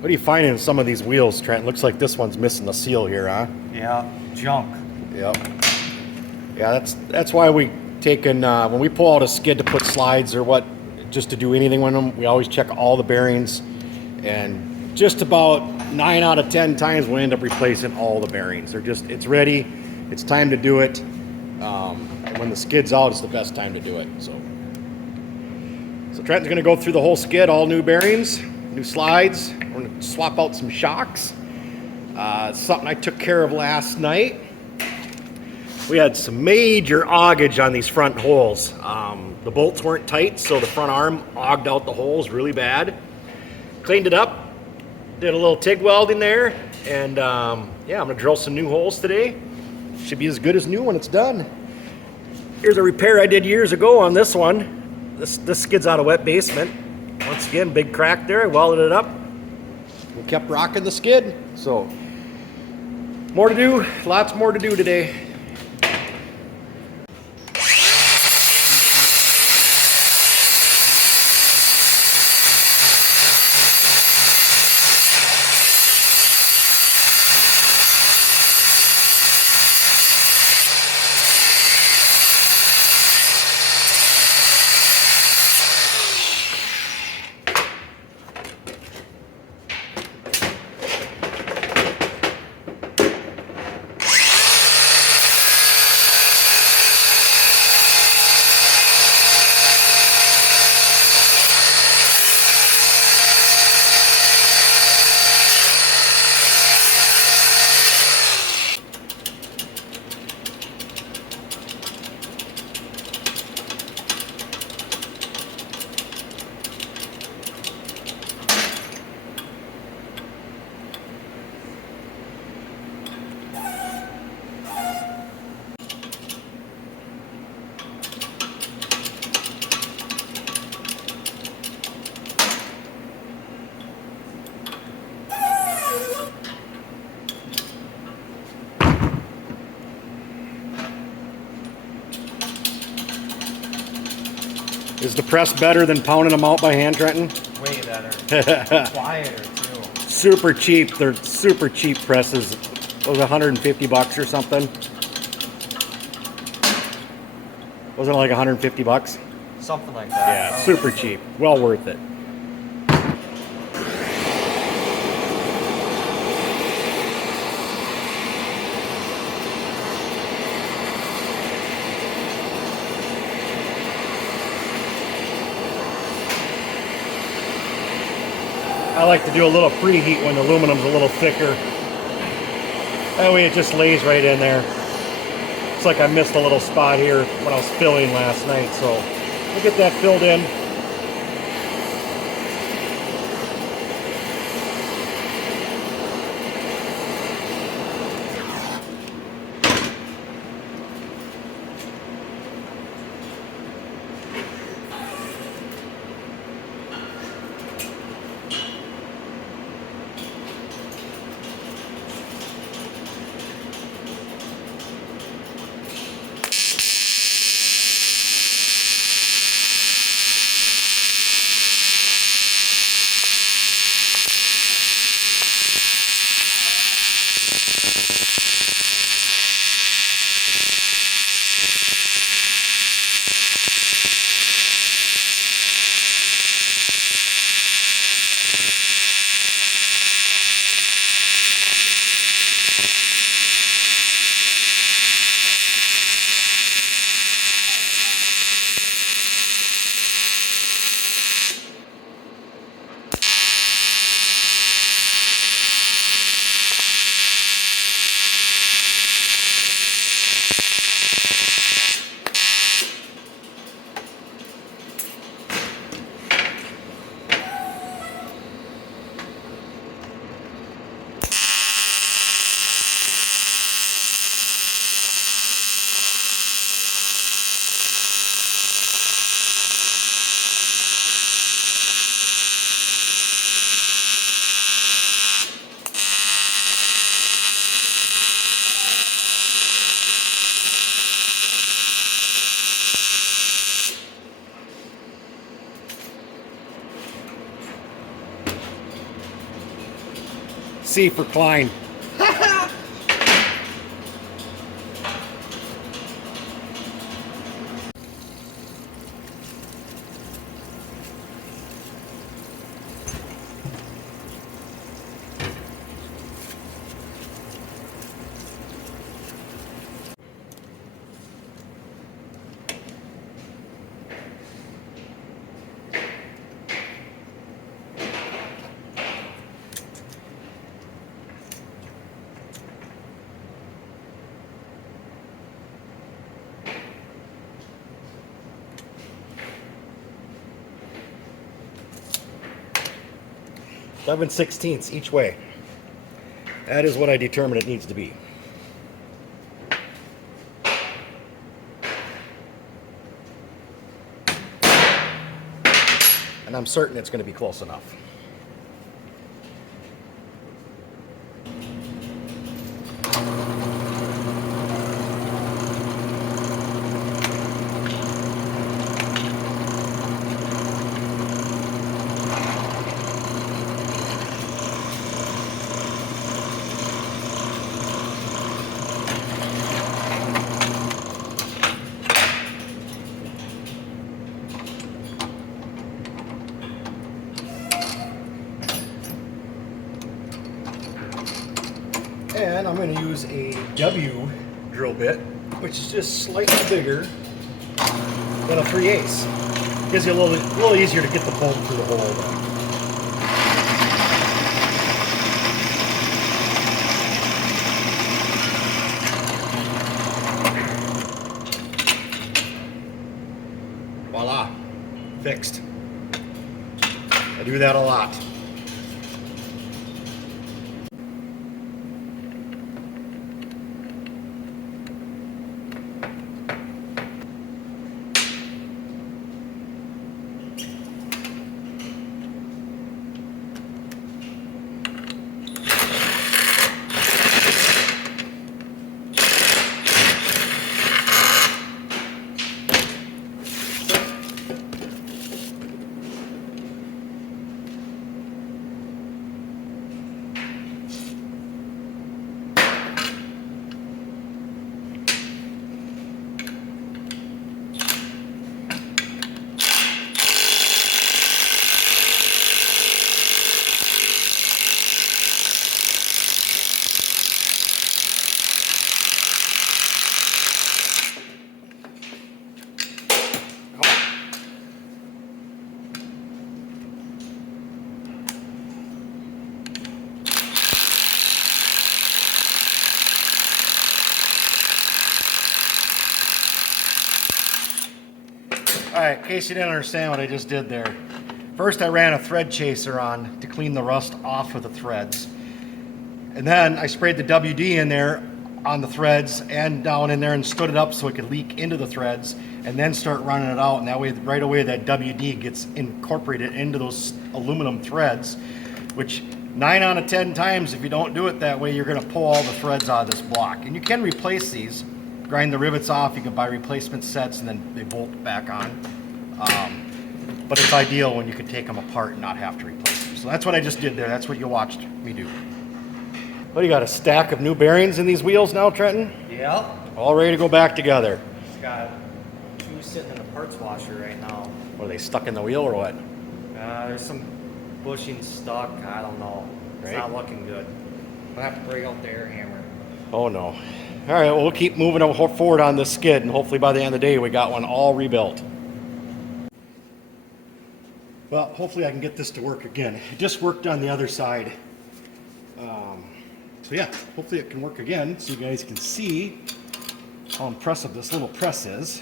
What do you find in some of these wheels, Trent? Looks like this one's missing the seal here, huh? Yeah, junk. Yep. Yeah, that's why we taken when we pull out a skid to put slides or what, just to do anything with them, we always check all the bearings, and just about 9 out of 10 times we end up replacing all the bearings. It's ready, it's time to do it. And when the skid's out, it's the best time to do it. So Trenton's gonna go through the whole skid, all new bearings, new slides. We're gonna swap out some shocks. Something I took care of last night. We had some major augage on these front holes. The bolts weren't tight, so the front arm auged out the holes really bad. Cleaned it up, did a little TIG welding there, and yeah, I'm gonna drill some new holes today. Should be as good as new when it's done. Here's a repair I did years ago on this one. This skid's out of wet basement. Once again, big crack there, I welded it up. We kept rocking the skid, so more to do, lots more to do today. Is the press better than pounding them out by hand, Trenton? Way better. Quieter too. Super cheap. They're super cheap presses. It was 150 bucks or something. Wasn't it like 150 bucks? Something like that. Yeah, super cheap. Well worth it. I like to do a little preheat when the aluminum's a little thicker. That way it just lays right in there. It's like I missed a little spot here when I was filling last night, so we'll get that filled in. C for Klein. $7/16 each way. That is what I determined it needs to be. And I'm certain it's going to be close enough. And I'm going to use a W drill bit, which is just slightly bigger than a 3/8. Gives you a little easier to get the bolt through the hole. Voila, fixed. I do that a lot. Alright, in case you didn't understand what I just did there. First I ran a thread chaser on to clean the rust off of the threads. And then I sprayed the WD in there on the threads and down in there and stood it up so it could leak into the threads and then start running it out. And that way, right away, that WD gets incorporated into those aluminum threads, which 9 out of 10 times, if you don't do it that way, you're going to pull all the threads out of this block. And you can replace these. Grind the rivets off, you can buy replacement sets and then they bolt back on. But it's ideal when you can take them apart and not have to replace them. So that's what I just did there. That's what you watched me do. What, you got a stack of new bearings in these wheels now, Trenton? Yep. All ready to go back together. Just got 2 sitting in the parts washer right now. What, are they stuck in the wheel or what? There's some bushing stuck. I don't know. It's not looking good. I'll have to break out the air hammer. Oh no. All right, well, we'll keep moving forward on this skid, and hopefully by the end of the day, we got one all rebuilt. Well, hopefully I can get this to work again. It just worked on the other side. So yeah, hopefully it can work again so you guys can see how impressive this little press is.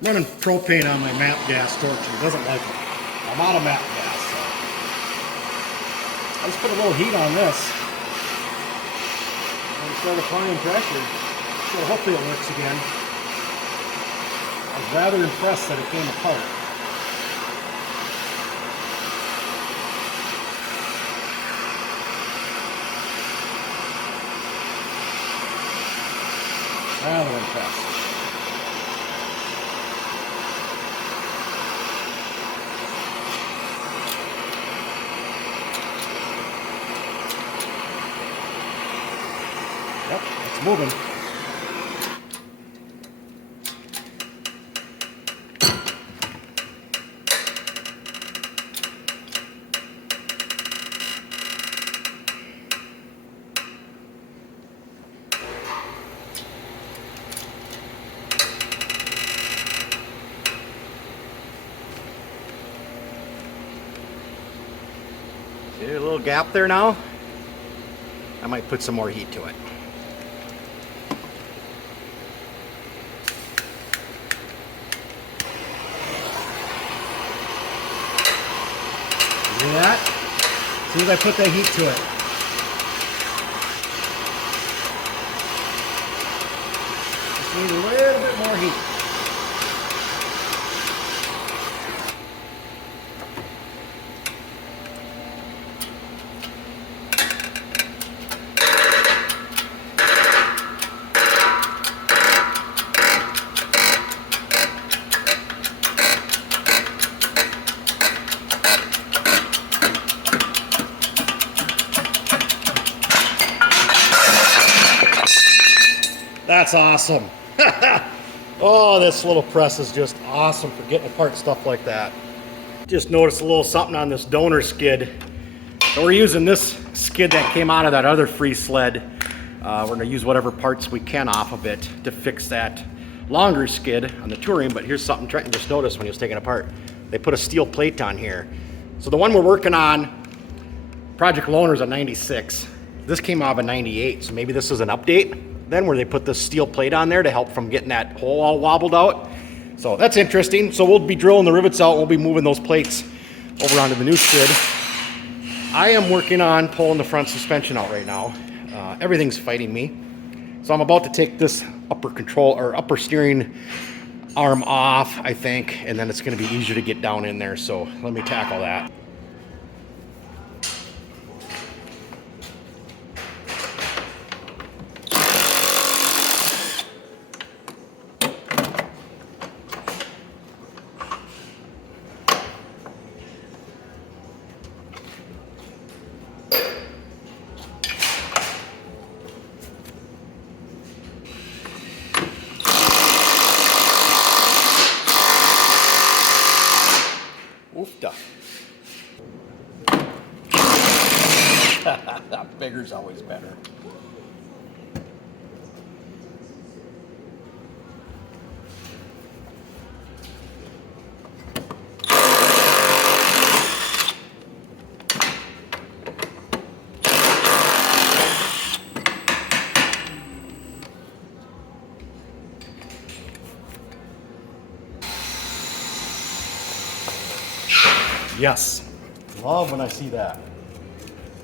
I'm running propane on my MAP gas torch, and it doesn't like it. I'm out of MAP gas, so I just put a little heat on this and start applying pressure. So hopefully it works again. I was rather impressed that it came apart. Rather impressed. It's moving. See a little gap there now? I might put some more heat to it. See that? See if I put that heat to it. Just need a little bit more heat. That's awesome. Oh, this little press is just awesome for getting apart stuff like that. Just noticed a little something on this donor skid. So we're using this skid that came out of that other free sled. We're gonna use whatever parts we can off of it to fix that longer skid on the touring, but here's something Trenton just noticed when he was taking it apart. They put a steel plate on here. So the one we're working on, Project Loaner's a 96. This came out of a 98, so maybe this is an update then where they put this steel plate on there to help from getting that hole all wobbled out. So that's interesting. So we'll be drilling the rivets out. We'll be moving those plates over onto the new skid. I am working on pulling the front suspension out right now. Everything's fighting me. So I'm about to take this upper steering arm off, I think, and then it's going to be easier to get down in there. So let me tackle that. Oofda. Bigger's always better. Yes, love when I see that.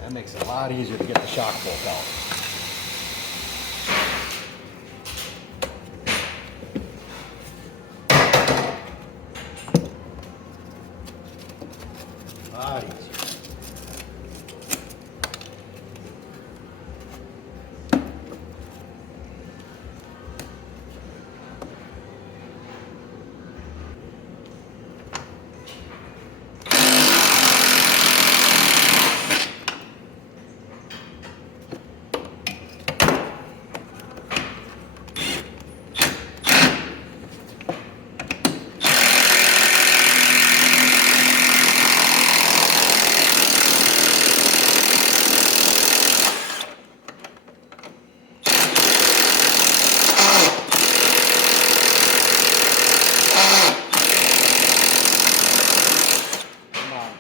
That makes it a lot easier to get the shock bolt out. A lot easier.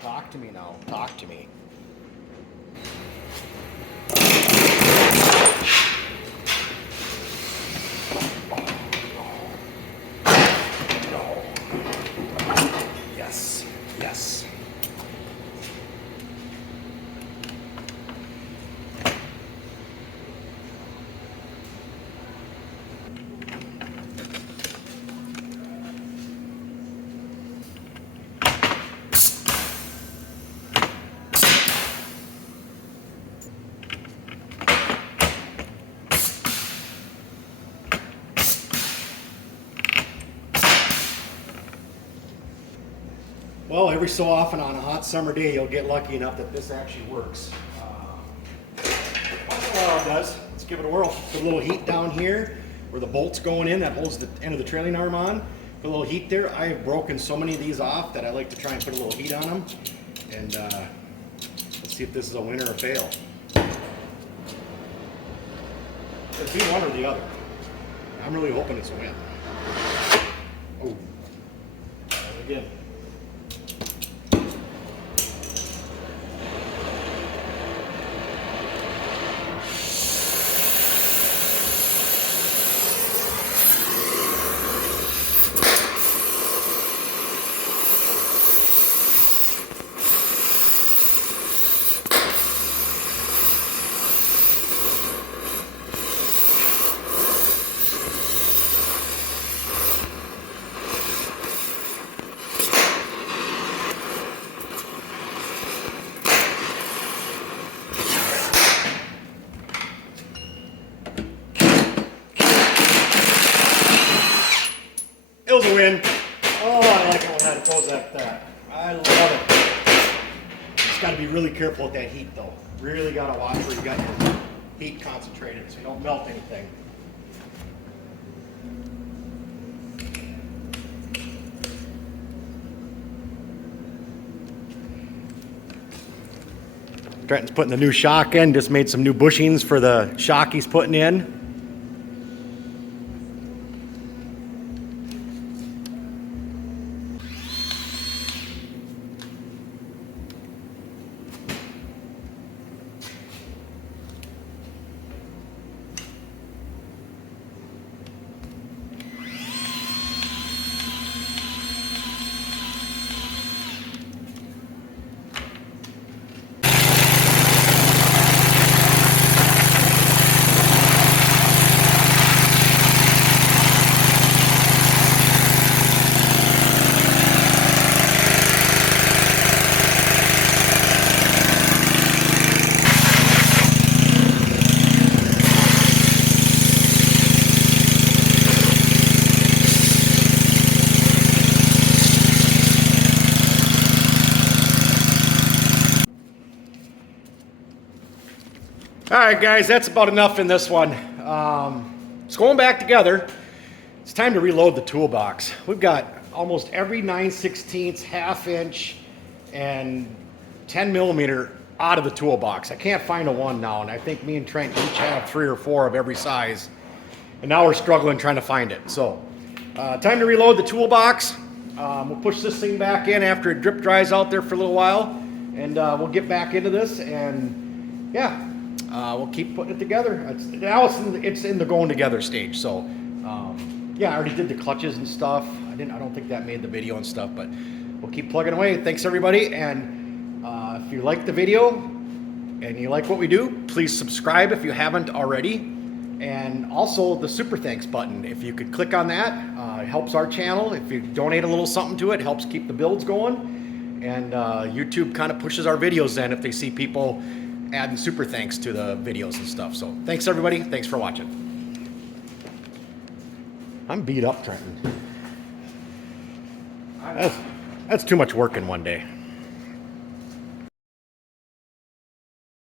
Talk to me now. Talk to me. Yes. Yes. Well, every so often on a hot summer day, you'll get lucky enough that this actually works. Once in a while it does. It's give it a whirl. Put a little heat down here where the bolt's going in, that holds the end of the trailing arm on. Put a little heat there. I have broken so many of these off that I like to try and put a little heat on them. And let's see if this is a win or a fail. It'd be one or the other. I'm really hoping it's a win. Oh, again. It was a win. Oh, I like it when that goes like that. I love it. Just got to be really careful with that heat, though. Really got to watch where you got your heat concentrated so you don't melt anything. Trenton's putting the new shock in. Just made some new bushings for the shock he's putting in. All right, guys, that's about enough in this one. It's going back together. It's time to reload the toolbox. We've got almost every 9/16, ½ inch, and 10 millimeter out of the toolbox. I can't find a one now, and I think me and Trent each have 3 or 4 of every size. And now we're struggling trying to find it. So, time to reload the toolbox. We'll push this thing back in after it drip dries out there for a little while, and we'll get back into this, and yeah. We'll keep putting it together. It's in the going together stage. So, yeah, I already did the clutches and stuff. I don't think that made the video and stuff, but we'll keep plugging away. Thanks everybody. And if you like the video and you like what we do, please subscribe if you haven't already. And also the super thanks button. If you could click on that, it helps our channel. If you donate a little something to it, it helps keep the builds going. And YouTube kind of pushes our videos in if they see people adding super thanks to the videos and stuff. So thanks everybody. Thanks for watching. I'm beat up, Trenton. That's too much work in one day.